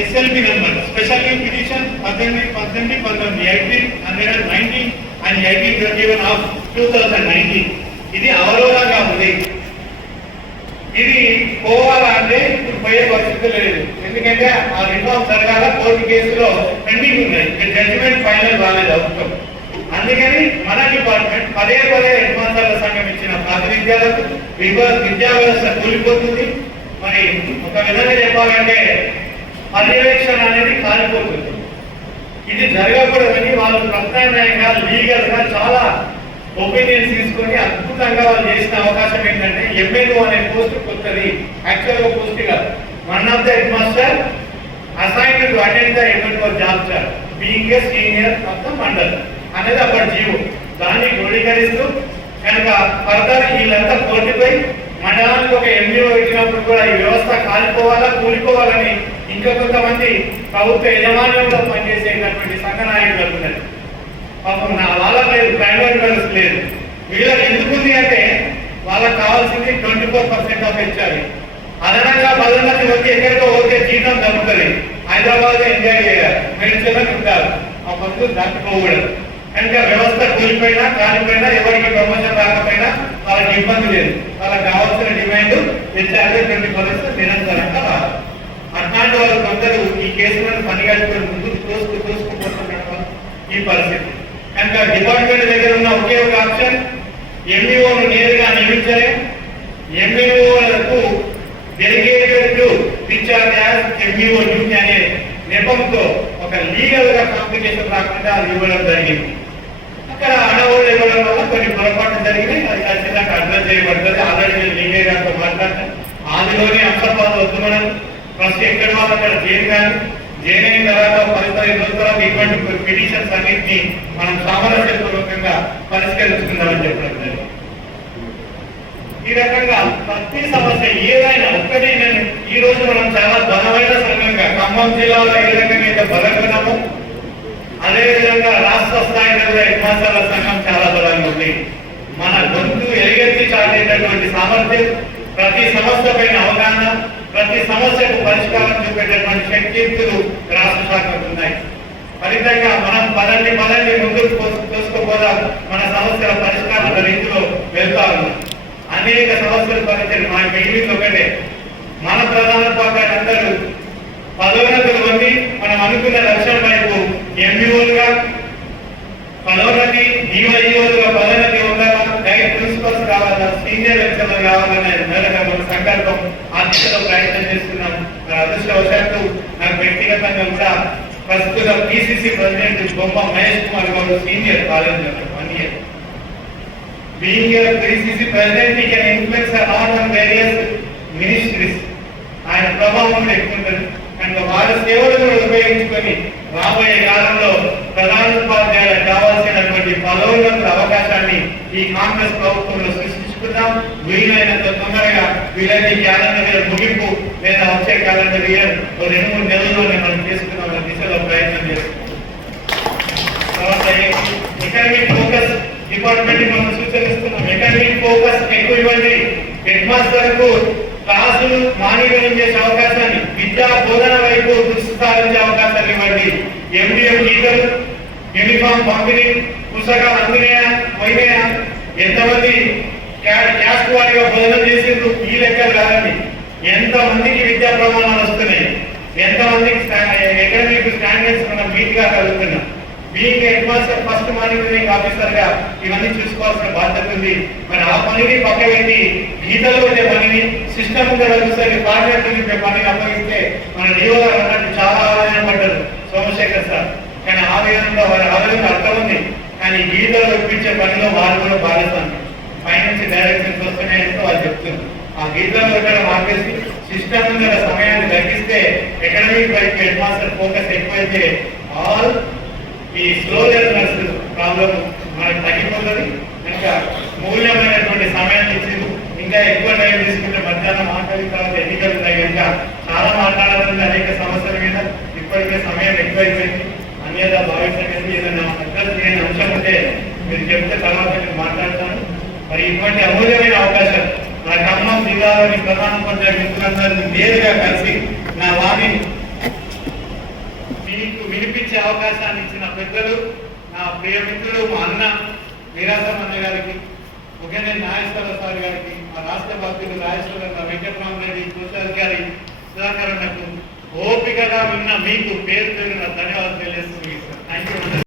SLB number special petition పద్దెనిమిది పద్దెనిమిది పంతొమ్మిది eighteen hundred nineteen and eighteen twenty one of two thousand nineteen ఇది అవరోధంగా ఉంది. ఇది పోవాలంటే ఇప్పుడు పోయే పరిస్థితి లేదు. ఎందుకంటే ఆ రిఫార్మ్ జరగాల కోర్టు కేసులో పెండింగ్ ఉన్నాయి. జడ్జిమెంట్ ఫైనల్ రాలేదు అవుతాం అందుకని మన డిపార్ట్మెంట్ పదే పదే హెడ్ సంఘం ఇచ్చిన ప్రాతినిధ్యాలకు విద్యా వ్యవస్థ కూలిపోతుంది. మరి ఒక విధంగా చెప్పాలంటే పర్యవేక్షణ అనేది కాలిపోతుంది. ఇది జరగకూడదని వాళ్ళు ప్రత్యామ్నాయంగా లీగల్గా చాలా ఒపీనియన్స్ తీసుకొని అద్భుతంగా వాళ్ళు చేసిన అవకాశం ఏంటంటే ఎంఏఓ అనే పోస్ట్ కొత్తది. యాక్చువల్గా పోస్ట్ కాదు. One of the headmaster assign to attend the MLO job sir being a senior of the mandal అనేది అప్పటి జీవో దాన్ని క్రోడీకరిస్తూ కనుక ఫర్దర్ వీళ్ళంతా కోర్టుపై మండలానికి ఒక ఎంఈఓ ఇచ్చినప్పుడు కూడా ఈ వ్యవస్థ కాలిపోవాలా కూలిపోవాలని ఇంకా కొంతమంది ప్రభుత్వ యజమాన్యంలో పనిచేసేటటువంటి సంఘ నాయకులు ఉన్నారు పాపం నా వాళ్ళ లేదు ప్రైవేట్ లేదు. వీళ్ళకి ఎందుకుంది అంటే వాళ్ళకి కావాల్సింది twenty four percent of HR. అదనంగా పదన్నది వచ్చి ఎక్కడికో ఓకే జీతం దక్కుతుంది హైదరాబాద్ ఎంజాయ్ చేయాలి. మెడిసిన్ ఉంటారు. ఆ పనులు దాటిపోకూడదు. కనుక వ్యవస్థ కూలిపోయినా కాలిపోయినా ఎవరికి ప్రమోషన్ రాకపోయినా వాళ్ళకి ఇబ్బంది లేదు. వాళ్ళకి కావాల్సిన డిమాండ్ హెచ్ఆర్ ట్వంటీ పర్సెంట్ నిరంతరంగా రావాలి. అట్లాంటి వాళ్ళు ఈ కేసులను పనిగట్టుకుని ముందుకు తోసుకు తోసుకుపోతున్నారు ఈ పరిస్థితి. కనుక డిపార్ట్మెంట్ దగ్గర ఉన్న ఒకే ఒక ఆప్షన్ ఎంఈఓను నేరుగా నియమించలే. ఎంఈఓలకు delegated discharge as MEO duty అనే నెపంతో ఒక లీగల్గా కాంప్లికేషన్ రాకుండా అది ఇవ్వడం జరిగింది. అక్కడ అడవులు ఇవ్వడం వల్ల కొన్ని పొరపాట్లు జరిగినాయి. అది ఖచ్చితంగా అర్థం చేయబడుతుంది. ఆల్రెడీ నేను లీగే గారితో మాట్లాడతాను. ఆదిలోనే అంశపాలు వద్దు మనం ఫస్ట్ ఎక్కడ వాళ్ళు అక్కడ జైలు కానీ జైలు అయిన తర్వాత పది పదిహేను రోజుల తర్వాత ఇటువంటి పిటిషన్స్ అన్నింటినీ మనం సామరస్యపూర్వకంగా పరిష్కరించుకుందామని చెప్పడం జరిగింది. ఈ రకంగా ప్రతి సమస్య ఏదైనా ఒక్కటే నేను ఈ రోజు మనం చాలా బలమైన సంఘంగా ఖమ్మం జిల్లాలో ఏ రకంగా అయితే బలంగా ఉన్నామో అదే విధంగా రాష్ట్ర స్థాయిలో కూడా హెడ్మాస్టర్ల సంఘం చాలా బలంగా ఉంది. మన గొంతు ఎలుగెత్తి చాటేటటువంటి సామర్థ్యం ప్రతి సమస్య పైన అవగాహన ప్రతి సమస్యకు పరిష్కారం చూపేటటువంటి శక్తియుక్తులు రాష్ట్ర శాఖకు ఉన్నాయి. ఫలితంగా మనం పదండి పదండి ముందుకు తోసు- మన సమస్యల పరిష్కారాల రీతిలో వెళ్తా ఉన్నాం. అనేక సమస్యలు పరిచయం. మా మిగిలింది ఒకటే. మన ప్రధాన పాత్ర అందరూ పదోన్నతులు వండి మనం అనుకున్న లక్ష్యం వైపు ఎంబీఓలుగా పదోన్నతి డివైఓలుగా పదోన్నతి ఉండాలా డైరెక్ట్ ప్రిన్సిపల్స్ కావాలా సీనియర్ లెక్చర్లు కావాలనే మేరకు మన సంకల్పం ఆ దిశలో ప్రయత్నం చేస్తున్నాం మరి అదృష్టవశాత్తు నాకు వ్యక్తిగతంగా కూడా ప్రస్తుత పిసిసి ప్రెసిడెంట్ బొమ్మ మహేష్ కుమార్ గారు senior college one year being a PCC president he can influence a on various ministries ఆయన ప్రభావం ఎక్కువ ఉంటుంది. కనుక వాళ్ళ సేవలు ఉపయోగించుకొని రాబోయే కాలంలో ప్రధానోపాధ్యాయులకు కావాల్సినటువంటి పదవులకు అవకాశాన్ని ఈ కాంగ్రెస్ ప్రభుత్వంలో సృష్టించుకుందాం. వీలైనంత తొందరగా వీలైన ఈ క్యాలెండర్ ముగింపు లేదా వచ్చే క్యాలెండర్ ఇయర్ ఓ రెండు మూడు నెలల్లోనే మనం చేసుకున్న దిశలో ప్రయత్నం చేస్తున్నాం తర్వాత ఎకనమిక్ ఫోకస్ డిపార్ట్మెంట్ మనం సూచనిస్తున్నాం. ఎకనమిక్ ఫోకస్ ఎక్కువ ఇవ్వండి. హెడ్ మాస్టర్కు క్లాసులు మానిటరింగ్ చేసే అవకాశాన్ని విద్యా బోధన వైపు దృష్టి సారించే అవకాశాన్ని ఇవ్వండి. ఎండిఎం లీగల్ యూనిఫామ్ పంపిణీ పుస్తకాలు అందినాయా పోయినాయా? ఎంతమంది క్యాస్ట్ వారిగా బోధన చేసిండ్రు? ఈ లెక్కలు కాదండి ఎంతమందికి విద్యా ప్రమాణాలు వస్తున్నాయి? ఎంత మందికి స్టాండర్డ్స్ మనం మీట్గా కలుగుతున్నాం being headmaster first monitoring ఆఫీసర్గా ఇవన్నీ చూసుకోవాల్సిన బాధ్యత ఉంది. మరి ఆ పనిని పక్క పెట్టి గీతలో పెట్టే పనిని సిస్టమ్ ఒకసారి పార్లమెంట్ చెప్పే పనిని అప్పగిస్తే మన డిఓ అన్నట్టు చాలా ఆవేదన పడ్డారు సోమశేఖర్ సార్. కానీ ఆవేదనలో వారి ఆవేదన అర్థం ఉంది. కానీ గీతలో ఇప్పించే పనిలో వారు కూడా బాధిస్తాను పైనుంచి డైరెక్షన్స్ వస్తున్నాయంటే వాళ్ళు చెప్తున్నారు. ఆ గీతలు పెట్టడం ఆపేసి సిస్టమ్ మీద సమయాన్ని తగ్గిస్తే ఎకడమిక్ వైపు హెడ్ మాస్టర్ ఫోకస్ ఎక్కువైతే ఆల్ ఈ స్లో లెర్నర్స్ ప్రాబ్లం మనకు తగ్గిపోతుంది. ఇంకా మూల్యమైనటువంటి సమయాన్ని ఇచ్చింది ఇంకా ఎక్కువ టైం తీసుకుంటే మధ్యాహ్నం మాట్లాడిన తర్వాత ఎన్నికలు ఉన్నాయి కనుక చాలా మాట్లాడాలని అనేక సమస్యల మీద ఇప్పటికే సమయం ఎక్కువైపోయింది. అన్యదా భావించండి ఏదైనా అడ్రస్ అంశం ఉంటే మీరు చెప్తే తర్వాత నేను మాట్లాడతాను. మరి ఇటువంటి అమూల్యమైన అవకాశం మన ఖమ్మం జిల్లాలోని ప్రధాన పంచాయతీ మిత్రులందరినీ నేరుగా కలిసి నా వాణిని మీకు వినిపించే అవకాశాన్ని ఇచ్చిన పెద్దలు నా ప్రియ మిత్రుడు మా అన్న వీరాసమన్న గారికి ముఖ్యంగా నాగేశ్వర సార్ గారికి మా రాష్ట్ర భక్తులు రాజేశ్వర వెంకటరామరెడ్డి ప్రసాద్ గారి సుధాకరణకు ఓపికగా విన్న మీకు పేరు పేరున ధన్యవాదాలు తెలియజేస్తున్నాను. Thank you